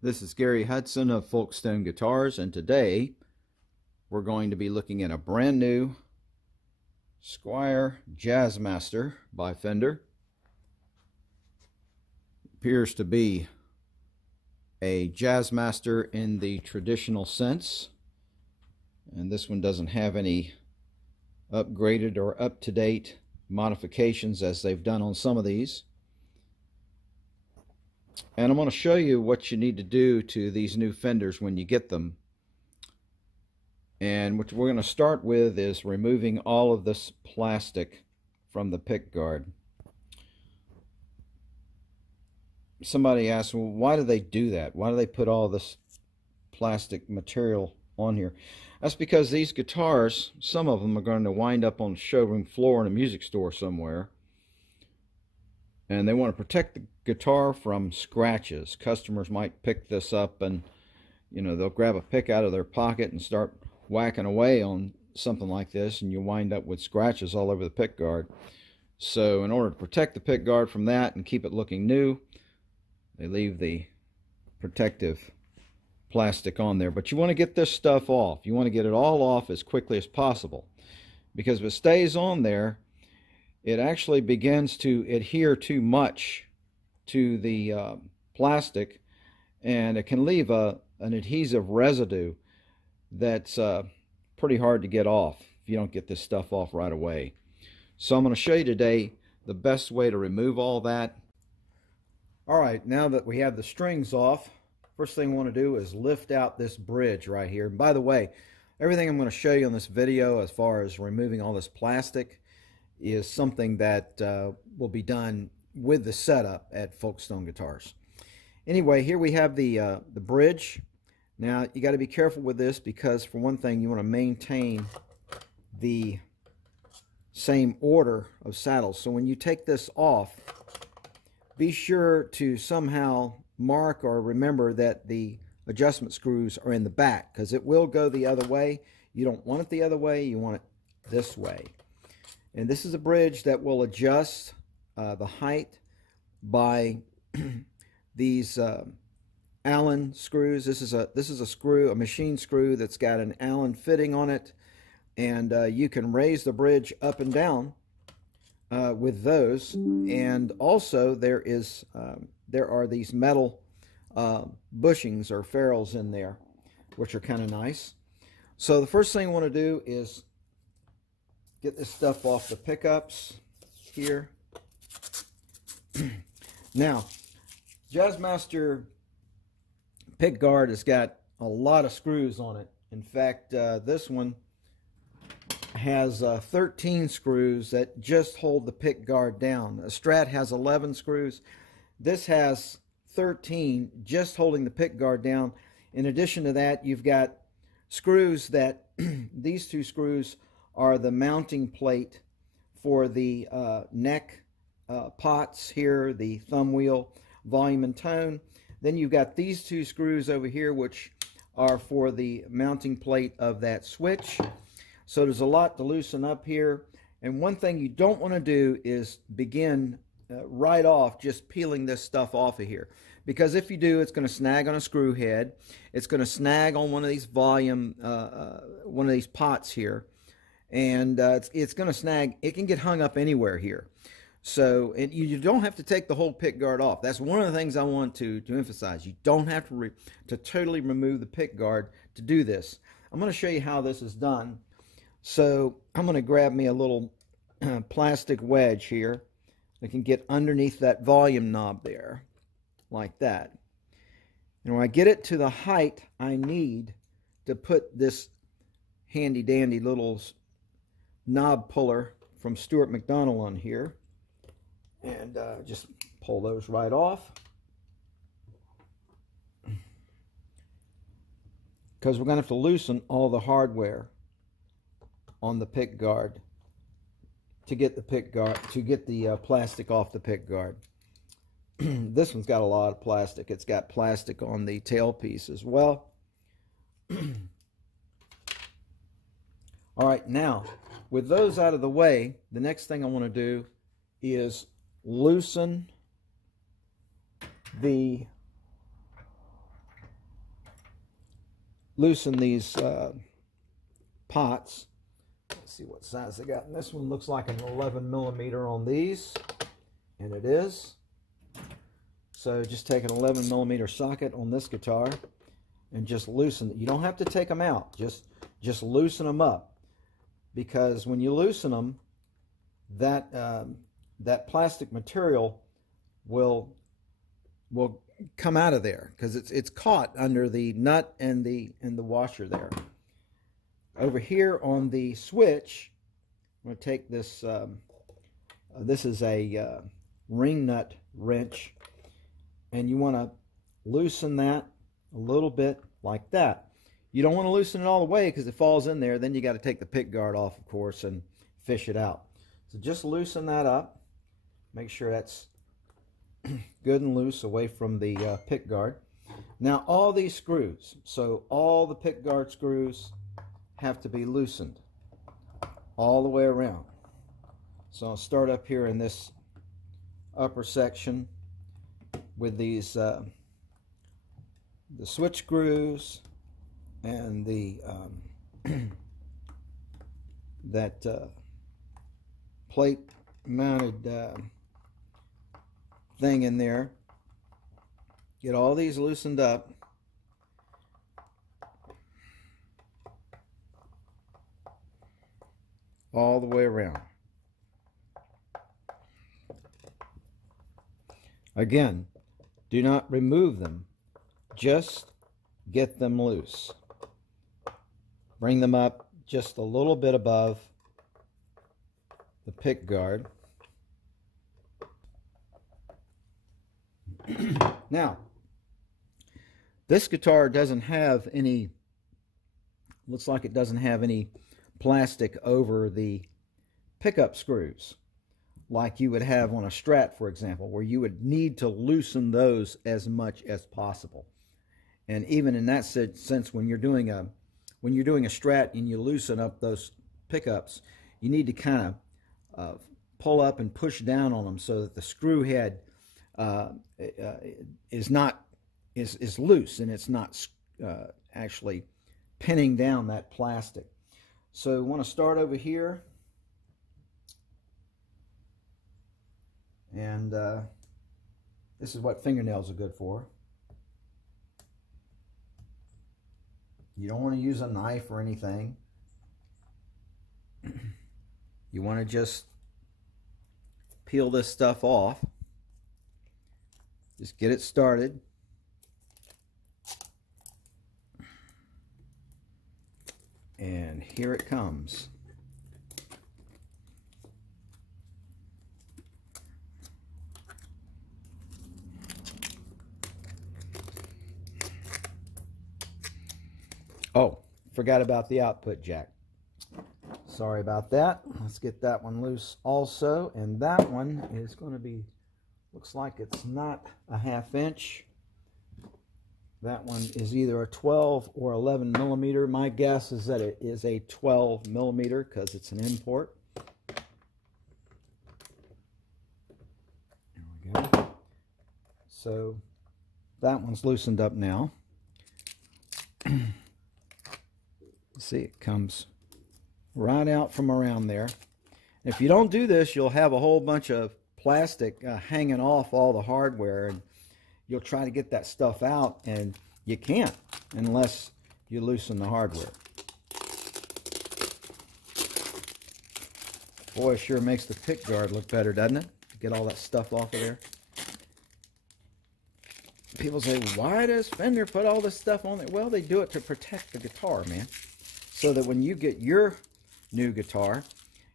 This is Gary Hudson of Folkestone Guitars, and today we're going to be looking at a brand new Squier Jazzmaster by Fender. Appears to be a Jazzmaster in the traditional sense, and this one doesn't have any upgraded or up-to-date modifications as they've done on some of these. And I'm going to show you what you need to do to these new fenders when you get them. And what we're going to start with is removing all of this plastic from the pickguard. Somebody asked, well, why do they do that? Why do they put all this plastic material on here? That's because these guitars, some of them are going to wind up on the showroom floor in a music store somewhere. And they want to protect the guitar from scratches. Customers might pick this up and, they'll grab a pick out of their pocket and start whacking away on something like this, and you wind up with scratches all over the pickguard. So in order to protect the pickguard from that and keep it looking new, they leave the protective plastic on there. But you want to get this stuff off. You want to get it all off as quickly as possible, because if it stays on there, it actually begins to adhere too much to the plastic, and it can leave an adhesive residue that's pretty hard to get off if you don't get this stuff off right away. So I'm going to show you today the best way to remove all that. All right, now that we have the strings off, first thing I want to do is lift out this bridge right here. And by the way, everything I'm going to show you in this video as far as removing all this plastic is something that will be done with the setup at Folkestone Guitars. Anyway, here we have the bridge. Now you got to be careful with this, because for one thing, you want to maintain the same order of saddles. So when you take this off, be sure to somehow mark or remember that the adjustment screws are in the back, because it will go the other way. You don't want it the other way, you want it this way. And this is a bridge that will adjust the height by these Allen screws. This is a screw, a machine screw that's got an Allen fitting on it, and you can raise the bridge up and down with those. And also there are these metal bushings or ferrules in there, which are kind of nice. So the first thing I want to do is get this stuff off the pickups here. Now, Jazzmaster pickguard has got a lot of screws on it. In fact, this one has 13 screws that just hold the pickguard down. A Strat has 11 screws. This has 13 just holding the pickguard down. In addition to that, you've got screws that these two screws are the mounting plate for the neck pots here, the thumb wheel, volume and tone. Then you've got these two screws over here, which are for the mounting plate of that switch. So there's a lot to loosen up here. And one thing you don't want to do is begin right off just peeling this stuff off of here, because if you do, it's going to snag on a screw head. It's going to snag on one of these volume, one of these pots here. And it's going to snag. It can get hung up anywhere here. So you don't have to take the whole pickguard off. That's one of the things I want to emphasize. You don't have to totally remove the pickguard to do this. I'm going to show you how this is done. So I'm going to grab me a little plastic wedge here. I can get underneath that volume knob there, like that. And when I get it to the height I need to put this handy dandy little knob puller from Stuart McDonald on here, and just pull those right off, because we're going to have to loosen all the hardware on the pickguard to get the plastic off the pickguard. This one's got a lot of plastic. It's got plastic on the tailpiece as well. All right, now with those out of the way, the next thing I want to do is loosen the loosen these pots. Let's see what size they got. And this one looks like an 11 millimeter on these, and it is. So just take an 11 millimeter socket on this guitar and just loosen it. You don't have to take them out. Just loosen them up, because when you loosen them, that that plastic material will come out of there, because it's caught under the nut and the washer there. Over here on the switch, I'm going to take this. This is a ring nut wrench, and you want to loosen that a little bit like that. You don't want to loosen it all the way, because it falls in there. Then you got to take the pick guard off, of course, and fish it out. So just loosen that up. Make sure that's good and loose away from the pick guard. Now all these screws, so all the pick guard screws have to be loosened all the way around. So I'll start up here in this upper section with these the switch screws and the that plate mounted thing in there. Get all these loosened up. All the way around. Again, do not remove them. Just get them loose. Bring them up just a little bit above the pick guard. Now, this guitar doesn't have any, looks like it doesn't have any plastic over the pickup screws like you would have on a Strat, for example, where you would need to loosen those as much as possible. And even in that sense, when you're doing a Strat and you loosen up those pickups, you need to kind of pull up and push down on them so that the screw head is loose, and it's not actually pinning down that plastic. So we want to start over here, and this is what fingernails are good for. You don't want to use a knife or anything. You want to just peel this stuff off. Just get it started. And here it comes. Oh, forgot about the output jack. Sorry about that. Let's get that one loose also. And that one is going to be, looks like it's not a 1/2 inch. That one is either a 12 or 11 millimeter. My guess is that it is a 12 millimeter because it's an import. There we go. So that one's loosened up now. See, it comes right out from around there. If you don't do this, you'll have a whole bunch of plastic hanging off all the hardware, and you'll try to get that stuff out, and you can't unless you loosen the hardware. Boy, it sure makes the pick guard look better, doesn't it? Get all that stuff off of there. People say, why does Fender put all this stuff on there? Well, they do it to protect the guitar, man. So that when you get your new guitar,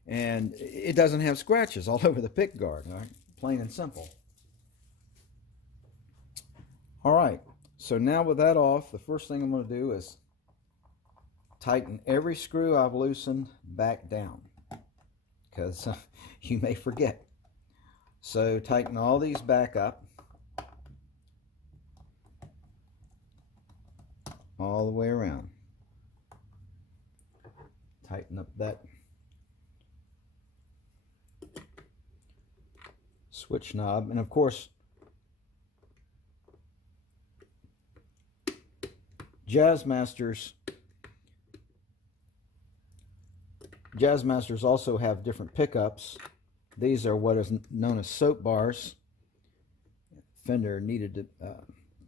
and it doesn't have scratches all over the pick guard, all right? Plain and simple. All right, so now with that off, the first thing I'm going to do is tighten every screw I've loosened back down, because you may forget. So tighten all these back up, all the way around. Tighten up that switch knob, and of course Jazzmasters also have different pickups. These are what is known as soap bars. Fender needed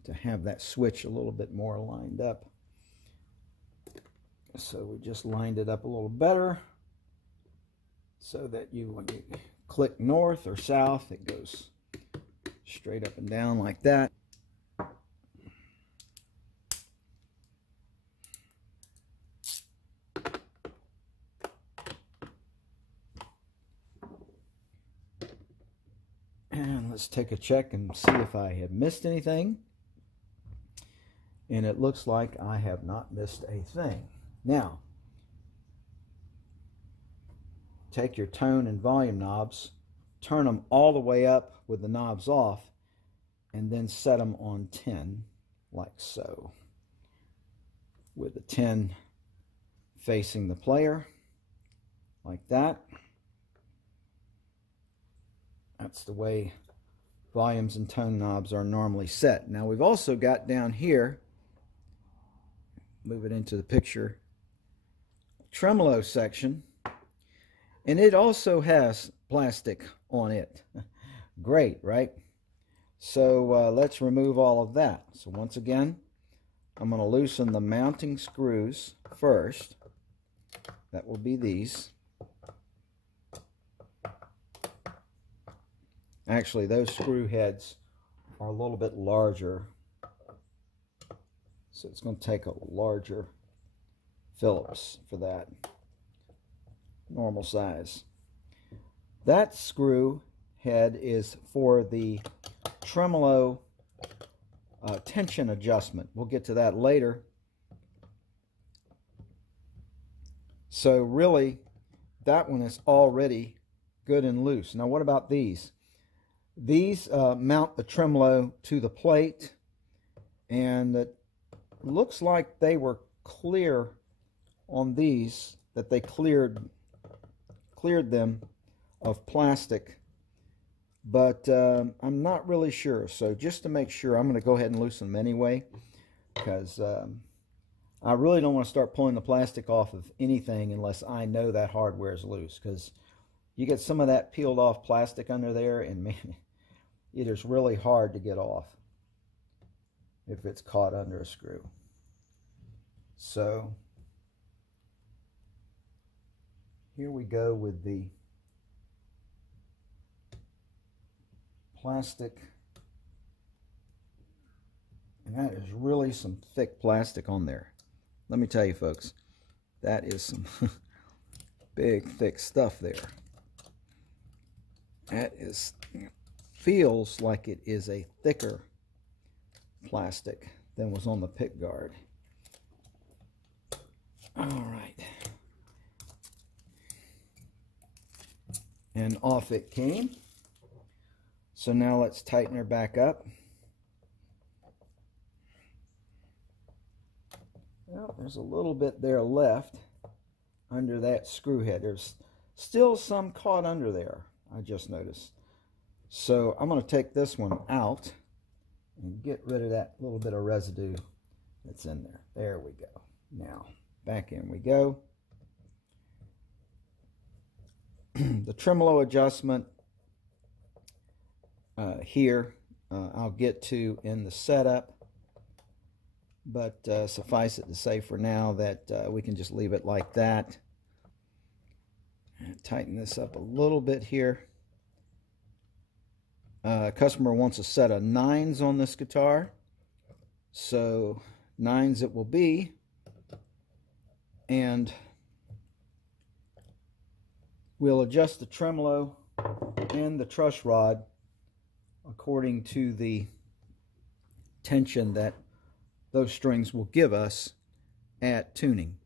to have that switch a little bit more lined up. So we just lined it up a little better so that when you click north or south, it goes straight up and down like that. And let's take a check and see if I have missed anything. And it looks like I have not missed a thing. Now, take your tone and volume knobs, turn them all the way up with the knobs off, and then set them on 10, like so, with the 10 facing the player, like that. That's the way volumes and tone knobs are normally set. Now we've also got down here, move it into the picture, tremolo section, and it also has plastic on it. Great, right? So let's remove all of that. So once again, I'm going to loosen the mounting screws first. That will be these. Actually, those screw heads are a little bit larger, so it's going to take a larger Phillips for that, normal size. That screw head is for the tremolo tension adjustment. We'll get to that later. So really, that one is already good and loose. Now what about these? These mount the tremolo to the plate, and it looks like they were clear on these, that they cleared them of plastic, but I'm not really sure. So just to make sure, I'm going to go ahead and loosen them anyway, because I really don't want to start pulling the plastic off of anything unless I know that hardware is loose, because you get some of that peeled off plastic under there, and man, it is really hard to get off if it's caught under a screw. So here we go with the plastic, and that is really some thick plastic on there. Let me tell you folks, that is some big thick stuff there. That is, feels like it is a thicker plastic than was on the Pickguard. All right, and off it came. So now let's tighten her back up. Well, there's a little bit there left under that screw head. There's still some caught under there, I just noticed. So I'm going to take this one out and get rid of that little bit of residue that's in there. There we go. Now, back in we go. The tremolo adjustment here, I'll get to in the setup, but suffice it to say for now that we can just leave it like that. And tighten this up a little bit here. Customer wants a set of 9s on this guitar, so 9s it will be, and we'll adjust the tremolo and the truss rod according to the tension that those strings will give us at tuning.